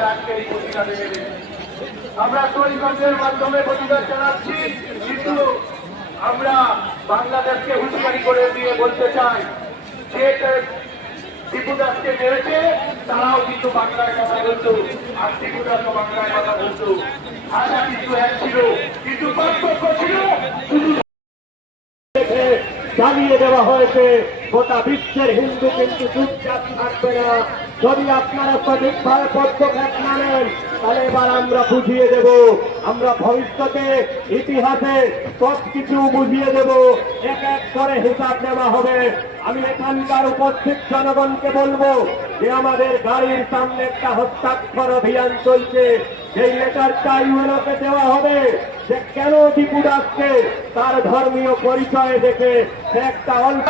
আমাদের আজকে এই প্রতিবাদে আমরা শহীদগঞ্জের মাধ্যমে প্রতিবাদ জানাচ্ছি, কিন্তু আমরা বাংলাদেশকে হুঁশিয়ারি করে দিয়ে বলতে চাই যে দীপু দাসকে মেরেছে তারাও কিন্তু বাংলায় কথা বলতো, আর দীপু দাসও বাংলায় কথা বলতো। ভাষা কিন্তু এক ছিল, কিন্তু পার্থক্য ছিল শুধু জানিয়ে দেওয়া হয়েছে গোটা বিশ্বের হিন্দু কিন্তু চুপচাপ থাকবে না। যদি আপনারা সঠিকভাবে পদক্ষেপ না নেন তাহলে এবার আমরা বুঝিয়ে দেব, আমরা ভবিষ্যতে ইতিহাসে সব কিছু বুঝিয়ে দেব, এক এক করে হিসাব নেওয়া হবে। আমি এখানকার উপস্থিত জনগণকে বলবো যে আমাদের গাড়ির সামনে একটা হস্তাক্ষর অভিযান চলছে, সেই লেটারটা ইউএনওকে দেওয়া হবে যে কেন দীপু দাসকে তার ধর্মীয় পরিচয় দেখে সে একটা অল্প